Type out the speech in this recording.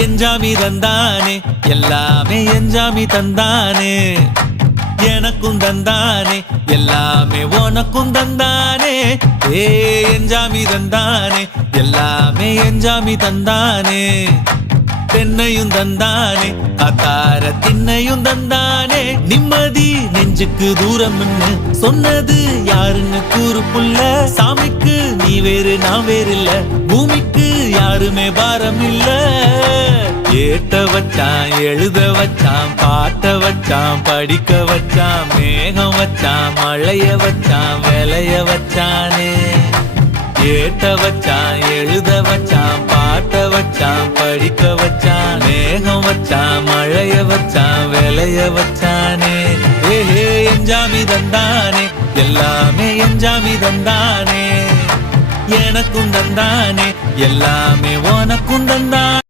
எஞ்சாமி தந்தானே எல்லாமே எஞ்சாமி தந்தானே எனக்கும் தந்தானே எல்லாமே உனக்கும் தந்தானே ஏ எஞ்சாமி தந்தானே எல்லாமே எஞ்சாமி தந்தானே தென்னையும் தந்தானே அத்தார திண்ணையும் தந்தானே நிம்மதி நெஞ்சுக்கு தூரம்னு சொன்னது யாருன்னு கூறு புள்ள சாமிக்கு நீ வேறு நான் வேறு இல்ல பூமிக்கு யாருமே பாரம் இல்ல ஏத்த வச்சான் எழுத வச்சான் பாட்ட வச்சான் படிக்க வச்சான் மேகம் வச்சான் மழைய வச்சான் விளைய வச்சானே ஏத்த வச்சான் எழுத வச்சான் பாட்ட வச்சான் படிக்க வச்சான் மேகம் வச்சான் மழைய வச்சான் விளைய வச்சானே ஏஹே எஞ்சாமி தந்தானே எல்லாமே எஞ்சாமி தந்தானே எனக்கும் தந்தானே எல்லாமே உனக்கும் தந்தானே